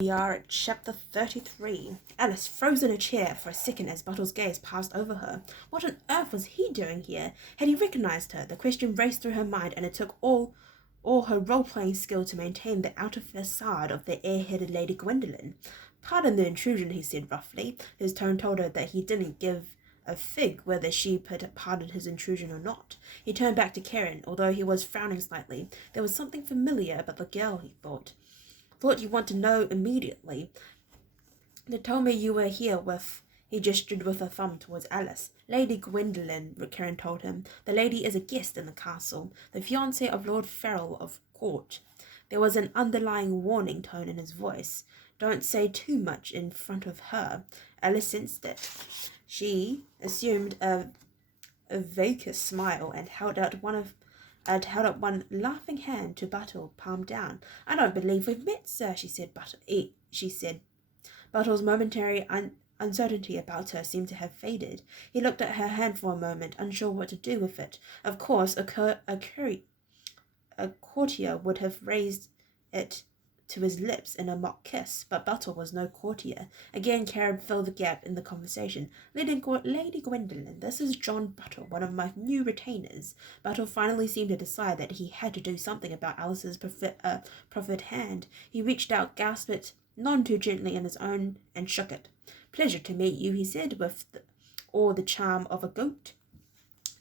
We are at chapter 33. Alice froze in a chair for a second as Buttle's gaze passed over her. What on earth was he doing here? Had he recognized her? The question raced through her mind, and it took all her role-playing skill to maintain the outer facade of the air-headed Lady Gwendolen. Pardon the intrusion, he said roughly. His tone told her that he didn't give a fig whether she pardoned his intrusion or not. He turned back to Karen, although he was frowning slightly. There was something familiar about the girl, he thought. Thought you want to know immediately. They told me you were here with... He gestured with a thumb towards Alice. Lady Gwendolen, Karen told him. The lady is a guest in the castle, the fiancée of Lord Farrell of Court. There was an underlying warning tone in his voice. Don't say too much in front of her. Alice sensed it. She assumed a vacuous smile and held out one laughing hand to Buttle, palm down. I don't believe we've met, sir, she said. Buttle's momentary uncertainty about her seemed to have faded. He looked at her hand for a moment, unsure what to do with it. Of course, a courtier would have raised it to his lips in a mock kiss, but Buttle was no courtier. Again, Karen filled the gap in the conversation. Lady Gwendolen, this is John Buttle, one of my new retainers. Buttle finally seemed to decide that he had to do something about Alice's proffered hand. He reached out, gasped it, none too gently in his own, and shook it. Pleasure to meet you, he said, with all the charm of a goat.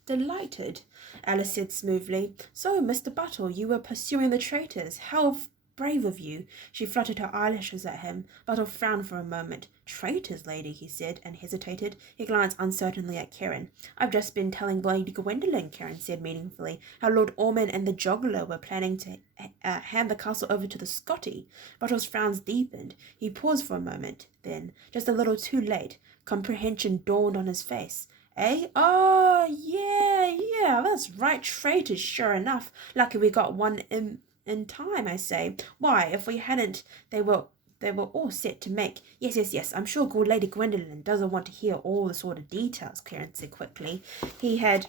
Delighted, Alice said smoothly. So, Mr. Buttle, you were pursuing the traitors. How brave of you. She fluttered her eyelashes at him. Buttle frowned for a moment. Traitors, lady, he said, and hesitated. He glanced uncertainly at Karen. I've just been telling Lady Gwendolen, Karen said meaningfully, how Lord Ormond and the juggler were planning to hand the castle over to the Scotty. Buttle's frowns deepened. He paused for a moment. Then, just a little too late, comprehension dawned on his face. Eh? Oh, yeah, that's right, traitors, sure enough. Lucky we got one in time, I say. Why, if we hadn't, they were all set to make... Yes, I'm sure good Lady Gwendolen doesn't want to hear all the sort of details, Clarence said quickly. He had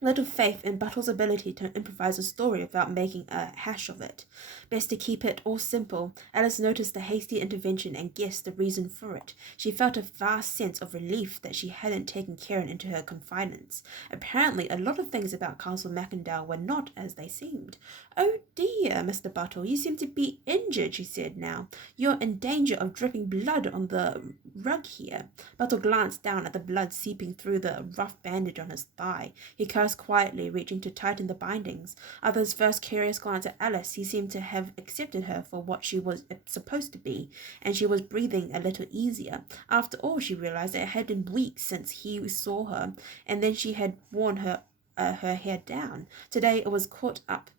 little faith in Buttle's ability to improvise a story without making a hash of it. Best to keep it all simple. Alice noticed the hasty intervention and guessed the reason for it. She felt a vast sense of relief that she hadn't taken Karen into her confidence. Apparently, a lot of things about Castle Mackendale were not as they seemed. Oh dear, Mr. Buttle, you seem to be injured, she said now. You're in danger of dripping blood on the rug here. Buttle glanced down at the blood seeping through the rough bandage on his thigh. He cursed quietly, reaching to tighten the bindings. After his first curious glance at Alice, he seemed to have accepted her for what she was supposed to be, and she was breathing a little easier. After all, she realized it had been weeks since he saw her, and then she had worn her hair down. Today it was caught up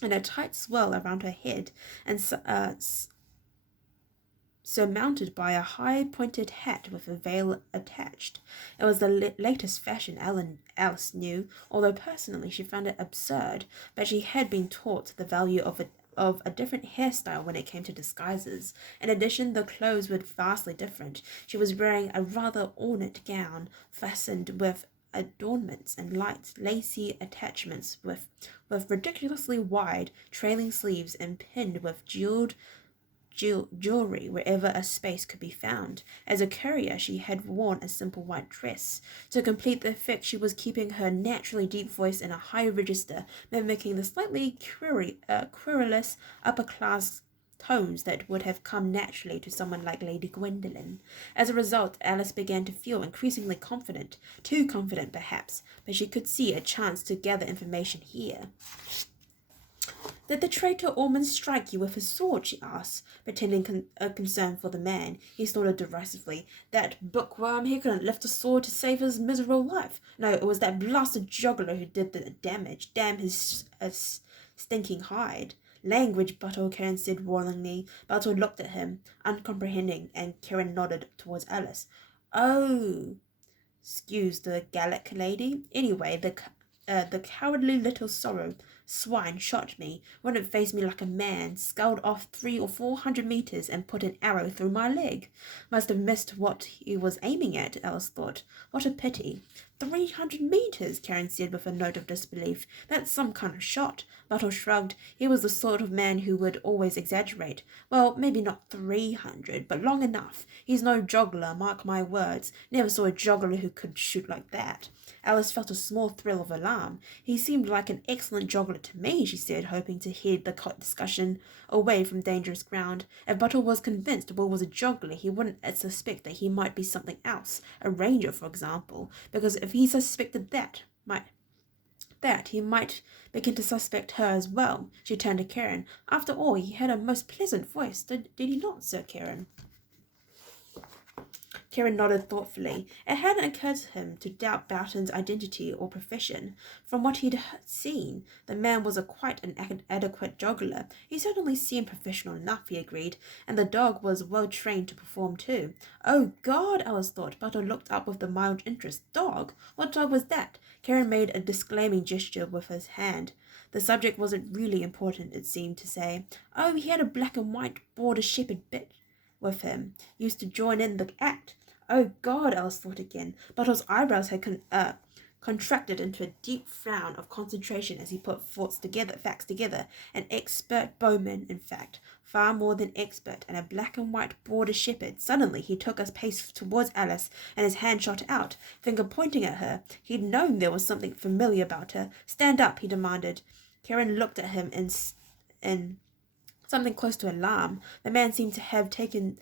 in a tight swirl around her head, and surmounted by a high-pointed hat with a veil attached. It was the latest fashion, Alice knew, although personally she found it absurd, but she had been taught the value of a different hairstyle when it came to disguises. In addition, the clothes were vastly different. She was wearing a rather ornate gown, fastened with adornments and light, lacy attachments with ridiculously wide, trailing sleeves and pinned with jewelry wherever a space could be found. As a courier, she had worn a simple white dress. To complete the effect, she was keeping her naturally deep voice in a high register, mimicking the slightly querulous upper-class tones that would have come naturally to someone like Lady Gwendolen. As a result, Alice began to feel increasingly confident, too confident perhaps, but she could see a chance to gather information here. Did the traitor Ormond strike you with his sword? She asked, pretending concern for the man. He snorted derisively. That bookworm, he couldn't lift a sword to save his miserable life. No, it was that blasted juggler who did the damage. Damn his stinking hide. Language, Buttle, Karen said warningly. Buttle looked at him, uncomprehending, and Karen nodded towards Alice. Oh, excuse the Gallic lady. Anyway, the cowardly little swine shot me, wouldn't face me like a man, sculled off 300 or 400 meters and put an arrow through my leg. Must have missed what he was aiming at, Alice thought. What a pity. 300 meters, Karen said with a note of disbelief. That's some kind of shot. Buttle shrugged. He was the sort of man who would always exaggerate. Well, maybe not 300, but long enough. He's no juggler, mark my words. Never saw a juggler who could shoot like that. Alice felt a small thrill of alarm. He seemed like an excellent juggler to me, she said, hoping to head the discussion away from dangerous ground. If Buttle was convinced Will was a juggler, he wouldn't suspect that he might be something else, a ranger, for example, because if he suspected that, he might begin to suspect her as well. She turned to Karen. After all, he had a most pleasant voice, did he not, Sir Karen? Karen nodded thoughtfully. It hadn't occurred to him to doubt Boughton's identity or profession. From what he'd seen, the man was quite an adequate juggler. He certainly seemed professional enough, he agreed, and the dog was well trained to perform too. Oh, God, Alice thought. Butler looked up with a mild interest. Dog? What dog was that? Karen made a disclaiming gesture with his hand. The subject wasn't really important, it seemed to say. Oh, he had a black and white border shepherd bit with him. Used to join in the act. Oh, God, Alice thought again. Buttle's eyebrows had contracted into a deep frown of concentration as he put facts together. An expert bowman, in fact, far more than expert, and a black and white border shepherd. Suddenly he took a pace towards Alice, and his hand shot out, finger pointing at her. He'd known there was something familiar about her. Stand up, he demanded. Karen looked at him in something close to alarm. The man seemed to have taken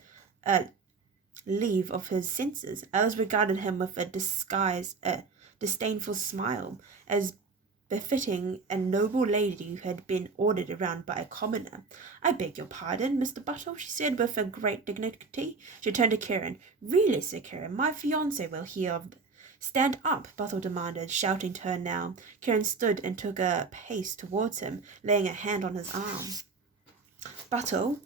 leave of his senses. Alice regarded him with a disdainful smile, as befitting a noble lady who had been ordered around by a commoner. I beg your pardon, Mr. Buttle, she said with a great dignity. She turned to Karen. Really, Sir Karen, my fiancé will hear of... Stand up, Buttle demanded, shouting to her now. Karen stood and took a pace towards him, laying a hand on his arm. Buttle,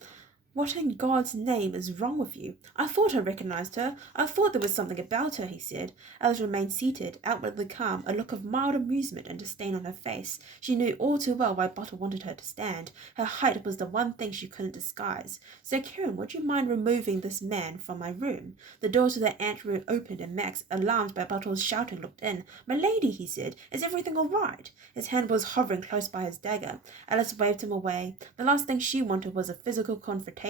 what in God's name is wrong with you? I thought I recognized her. I thought there was something about her, he said. Alice remained seated, outwardly calm, a look of mild amusement and disdain on her face. She knew all too well why Buttle wanted her to stand. Her height was the one thing she couldn't disguise. Sir Karen, would you mind removing this man from my room? The door to the anteroom opened, and Max, alarmed by Buttle's shouting, looked in. My lady, he said, is everything all right? His hand was hovering close by his dagger. Alice waved him away. The last thing she wanted was a physical confrontation.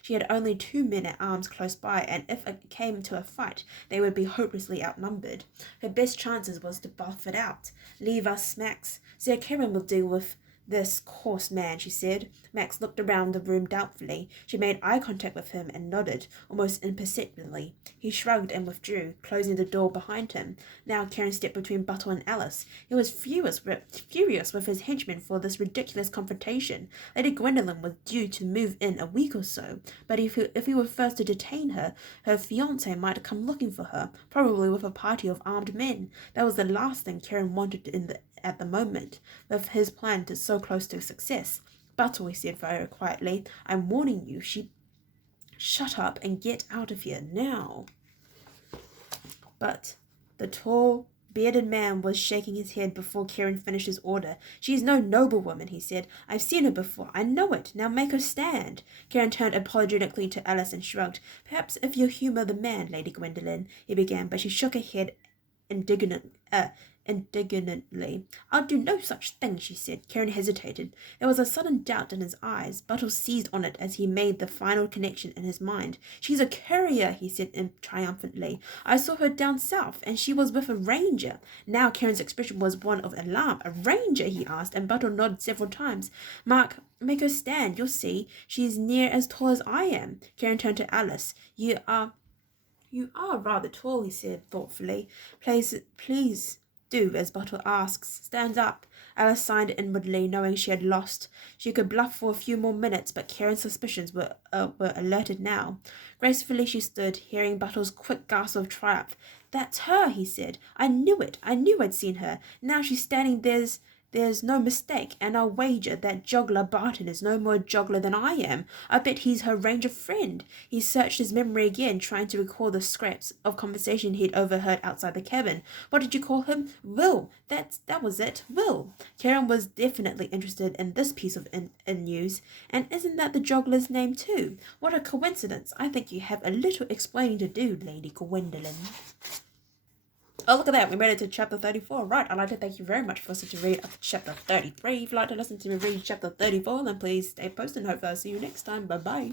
She had only 2 men at arms close by, and if it came to a fight, they would be hopelessly outnumbered. Her best chances was to buff it out. Leave us, Max. Sir Karen will deal with this coarse man, she said. Max looked around the room doubtfully. She made eye contact with him and nodded, almost imperceptibly. He shrugged and withdrew, closing the door behind him. Now Karen stepped between Buttle and Alice. He was furious with his henchmen for this ridiculous confrontation. Lady Gwendolen was due to move in a week or so, but if he were first to detain her, her fiancé might come looking for her, probably with a party of armed men. That was the last thing Karen wanted at the moment, with his plan so close to success. Buttle, he said very quietly, I'm warning you. Shut up and get out of here now. But the tall, bearded man was shaking his head before Karen finished his order. She is no noblewoman, he said. I've seen her before. I know it. Now make her stand. Karen turned apologetically to Alice and shrugged. Perhaps if you humour the man, Lady Gwendolen, he began, but she shook her head indignantly. I'll do no such thing, she said. Karen hesitated. There was a sudden doubt in his eyes. Buttle seized on it as he made the final connection in his mind. She's a courier, he said triumphantly. I saw her down south, and she was with a ranger. Now Karen's expression was one of alarm. A ranger, he asked, and Buttle nodded several times. Mark, make her stand. You'll see. She's near as tall as I am. Karen turned to Alice. You are rather tall, he said thoughtfully. Please do as Buttle asks. Stand up. Alice sighed inwardly, knowing she had lost. She could bluff for a few more minutes, but Karen's suspicions were alerted now. Gracefully she stood, hearing Buttle's quick gasp of triumph. That's her, he said. I knew it. I knew I'd seen her. Now she's standing There's no mistake, and I'll wager that juggler Barton is no more a juggler than I am. I bet he's her ranger friend. He searched his memory again, trying to recall the scraps of conversation he'd overheard outside the cabin. What did you call him? Will. That was it. Will. Karen was definitely interested in this piece of news. And isn't that the juggler's name too? What a coincidence. I think you have a little explaining to do, Lady Gwendolen. Oh, look at that. We made it to chapter 34. Right. I'd like to thank you very much for listening to read up to chapter 33. If you'd like to listen to me read chapter 34, then please stay posted and hope I'll see you next time. Bye-bye.